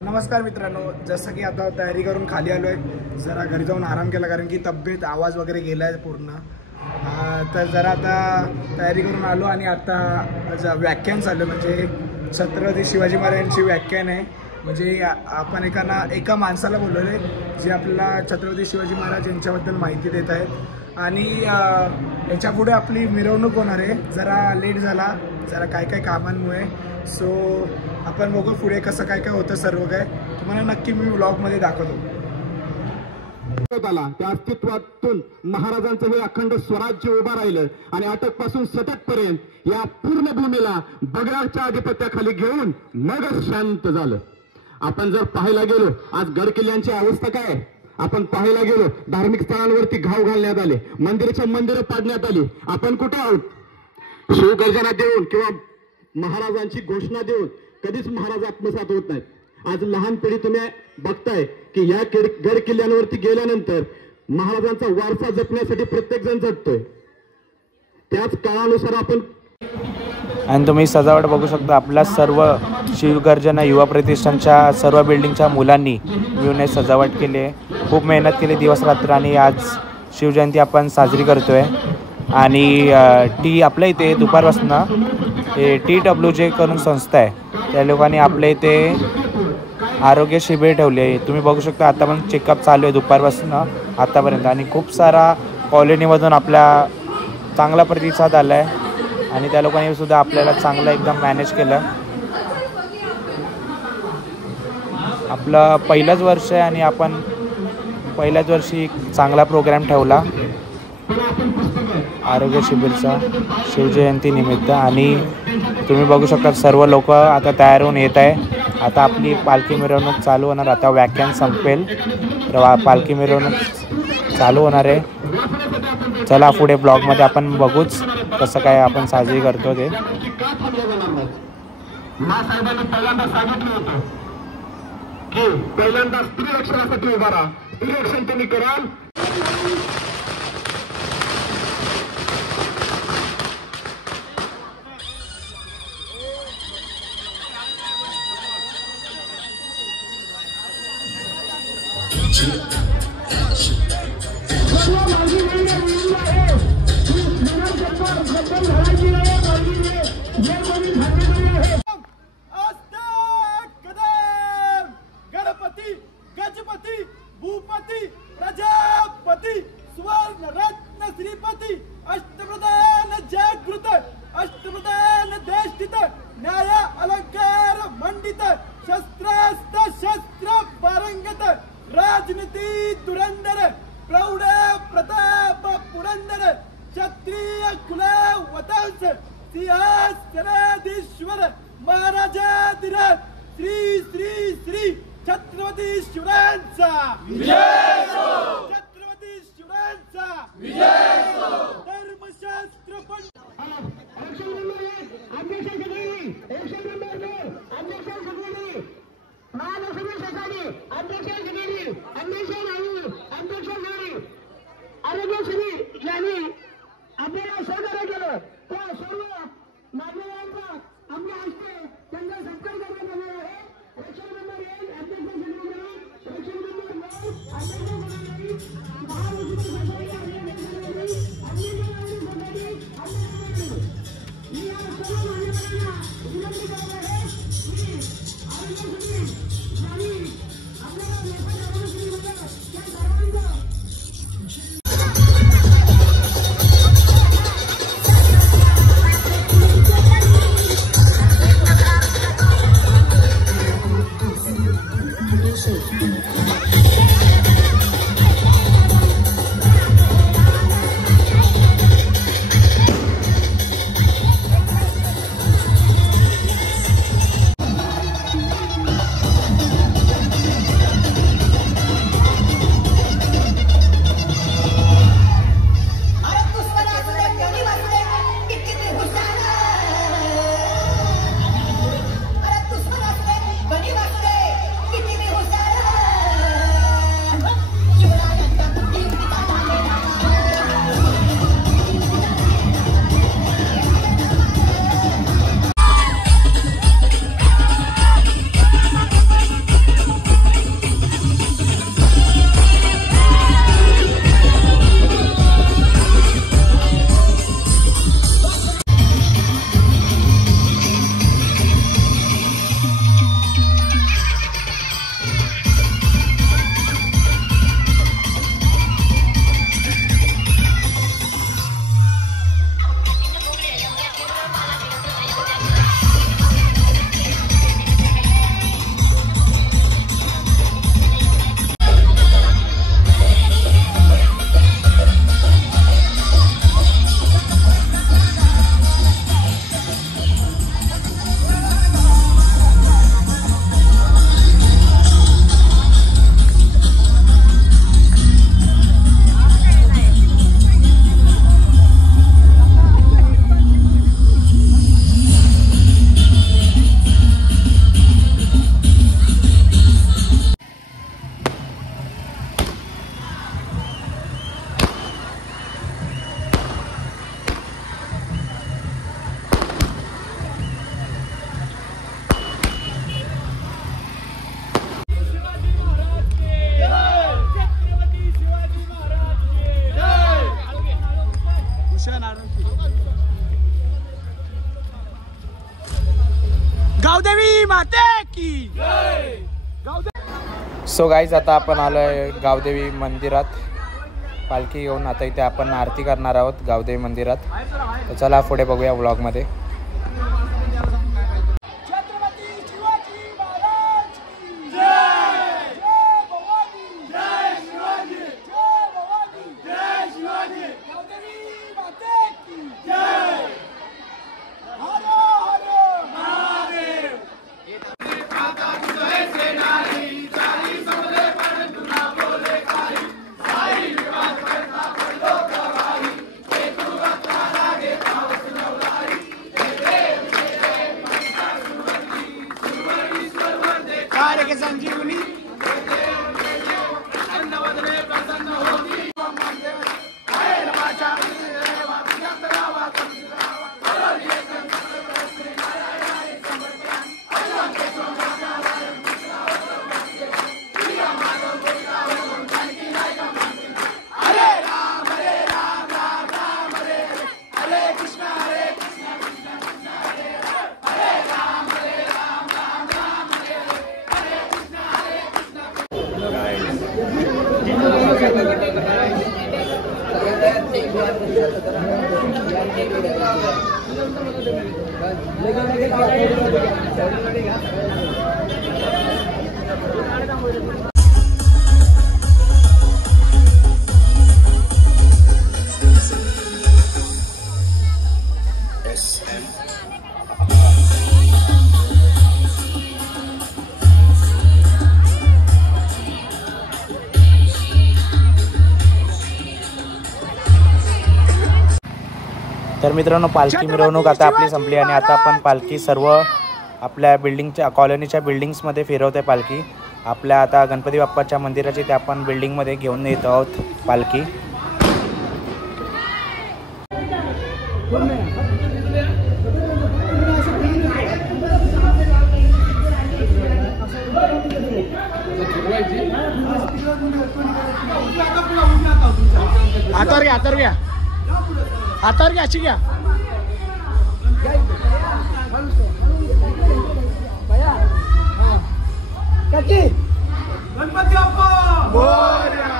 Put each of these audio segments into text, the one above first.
नमस्कार मित्रांनो, जसं की आता तयारी करून खाली आलो आहे. जरा घरी जाऊन आराम केला कारण की तब्येत आवाज वगैरे गेला आहे पूर्ण. तर जरा आता तयारी करून आलो आणि आता व्याख्यान चाललं म्हणजे छत्रपती शिवाजी महाराजांची व्याख्यान आहे. म्हणजे आपण एका माणसाला बोलवलं आहे जे आपल्याला छत्रपती शिवाजी महाराज यांच्याबद्दल माहिती देत आहेत. आणि याच्या पुढे आपली मिरवणूक होणार आहे. जरा लेट झाला जरा काय कामांमुळे. सो आपण बघू पुढे कसं काय होतं. सर्व काय तुम्हाला नक्की मी व्लॉगमध्ये दाखवतो. त्या अस्तित्वातून महाराजांचं हे अखंड स्वराज्य उभा राहिलं आणि अटकपासून सटकपर्यंत या पूर्ण भूमीला बगडाच्या अधिपत्याखाली घेऊन मगच शांत झालं. आपण जर पाहायला गेलो आज गड किल्ल्यांची अवस्था काय, आपण पाहायला गेलो धार्मिक स्थळांवरती घाव घालण्यात आले, मंदिरं पाडण्यात आली. आपण कुठे आहोत? शिवगर्जना देऊन किंवा महाराजांची घोषणा देऊन कधीच महाराज आत्मसात होत नाहीत. आज लहान पिढी तुम्ही बघताय की या गड किल्ल्यांवरती गेल्यानंतर महाराजांचा वारसा जपण्यासाठी प्रत्येक जण झटतोय. त्याच काळानुसार आपण आणि तुम्ही सजावट बघू शकता. आपल्या सर्व शिवगर्जना युवा प्रतिष्ठानच्या सर्व बिल्डिंगच्या मुलांनी मिळून सजावट केली आहे. खूप मेहनत केली दिवस रात्र आणि आज शिवजयंती आपण साजरी करतोय. आणि आपल्या इथे दुपारपासून TWJ करून संस्था आहे त्या लोकांनी आपल्या इथे आरोग्य शिबिर ठेवले आहे. तुम्ही बघू शकता आता पण चेकअप चालू आहे दुपारपासून आतापर्यंत. आणि खूप सारा कॉलनीमधून आपल्या चांगला प्रतिसाद आला आहे आणि त्या लोकांनी सुद्धा आपल्याला चांगलं एकदम मॅनेज केलं. आपलं पहिलंच वर्ष आहे आणि आपण पहिल्याच वर्षी चांगला प्रोग्राम ठेवला आरोग्य शिबिरचा शिवजयंती निमित्त. आणि तुम्ही बघू शकता सर्व लोक आता तयार होऊन येत आहे. आता आपली पालखी मिरवणूक चालू होणार. आता व्याख्यान संपेल पालखी मिरवणूक चालू होणार आहे. चला पुढे ब्लॉगमध्ये आपण बघूच कसं काय आपण साजरी करतो ते. पहिल्यांदा स्त्री रक्षणासाठी उभा राहा. स्त्री रक्षण तुम्ही कराल. गणपती गजपती भूपती प्रजापती सुवर्ण रत्न श्रीपती अष्टप्रधान जागृत अष्टप्रधान देष्टित न्याय अलंकार मंडित शस्त्रास्त्र शस्त्र पारंगत राजनीती धुरंधर प्रौढ प्रताप पुरंदर क्षत्रिय कुलवतंस सिंहासनाधीश्वर महाराजाधिराज श्री श्री श्री छत्रपती शिवरायांचा विजय हो. छत्रपती शिवरायांचा विजय हो. धर्मशास्त्र आपल्याला सहकार्य केलं त्या सर्व मान्यवरांचा आपल्या हस्ते त्यांचा सत्कार करण्यात आला आहे. रक्षण नंबर 1 अध्यक्ष सेक्रेटरी, रक्षण नंबर 9 अध्यक्ष सेक्रेटरी, महाराष्ट्र सोसायटी मी या सर्व मान्यवरांना विनंती करत आहे की आरोग्यासाठी आणि आपल्याला त्या सर्वांचं गावदेवी माते की सो गाईज आता आपण आलो आहे गावदेवी मंदिरात पालखी घेऊन. आता इथे आपण आरती करणार आहोत गावदेवी मंदिरात. तर चला पुढे बघूया व्लॉगमध्ये. तर मित्रांनो पालखी मिरवणूक आता आपली संपली आणि आता आपण पालखी सर्व आपल्या बिल्डिंगच्या कॉलनीच्या बिल्डिंग्समध्ये फिरवते पालखी. आपल्या आता गणपती बाप्पाच्या मंदिराची ते आपण बिल्डिंगमध्ये घेऊन येत आहोत पालखी. हातावर घ्या हातावर घ्या हातावर घ्या अशी घ्या. गणपती बाप्पा मोरया.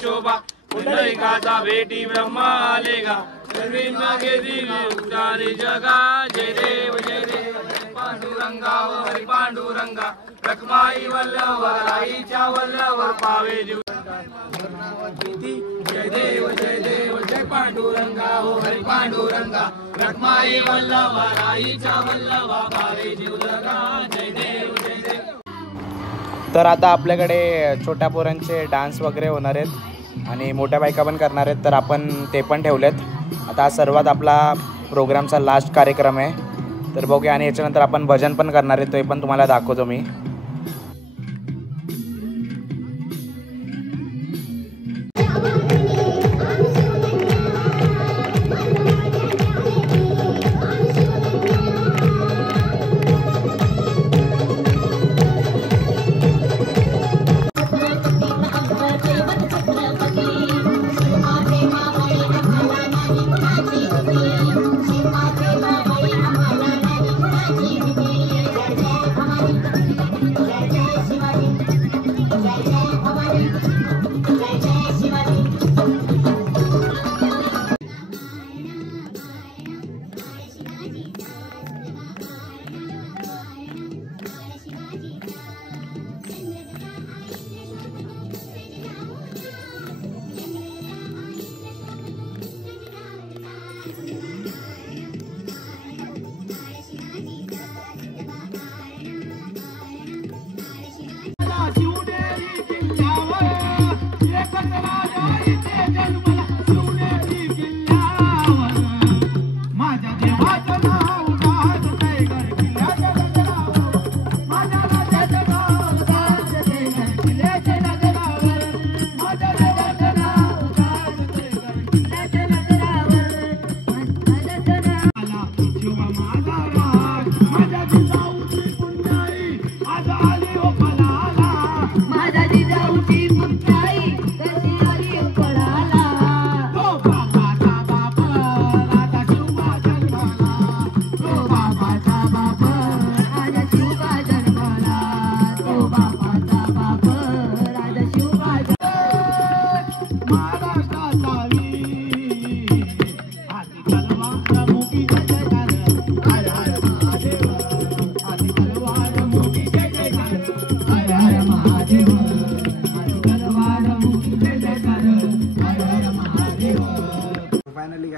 शोभा पुंडलिकाचा भेटी ब्रह्मा आलेगा मागे दिले उतारे जगा. जय देव पांडुरंगा हरी पांडुरंगा रखमाई वल्लवर आईच्या वल्लवर पावे जीव. जय देव जय पांडुरंगा हरी पांडुरंगा रखमाई वल्लवर आईच्या वल्लवा पावे जीव जगा. जय देव तर आता आपल्याकडे छोट्या पोरांचे डान्स वगैरे होणार आहेत आणि मोठ्या बायका पण करणार आहेत. तर आपण ते पण ठेवलेत. आता सर्वात आपला प्रोग्रामचा लास्ट कार्यक्रम आहे. तर बघूया आणि याच्यानंतर आपण भजन पण करणार आहे. ते पण तुम्हाला दाखवतो मी.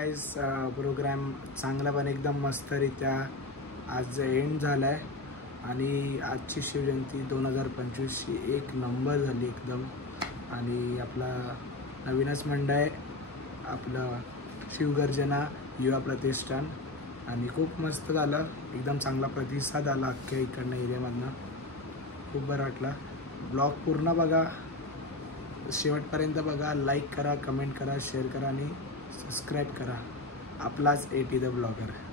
गाईज प्रोग्राम चांगला पण एकदम मस्तरित्या आज एंड झाला आहे आणि आजची शिवजयंती 2025ची एक नंबर झाली एकदम. आणि आपला नवीनच मंडळ आहे आपलं शिवगर्जना युवा प्रतिष्ठान आणि खूप मस्त झालं. एकदम चांगला प्रतिसाद आला अख्ख्या इकडनं एरियामधनं. खूप बरं वाटलं. ब्लॉग पूर्ण बघा, शेवटपर्यंत बघा, लाईक करा, कमेंट करा, शेअर करा आणि सबस्क्राईब करा. आपलाच AT द ब्लॉगर.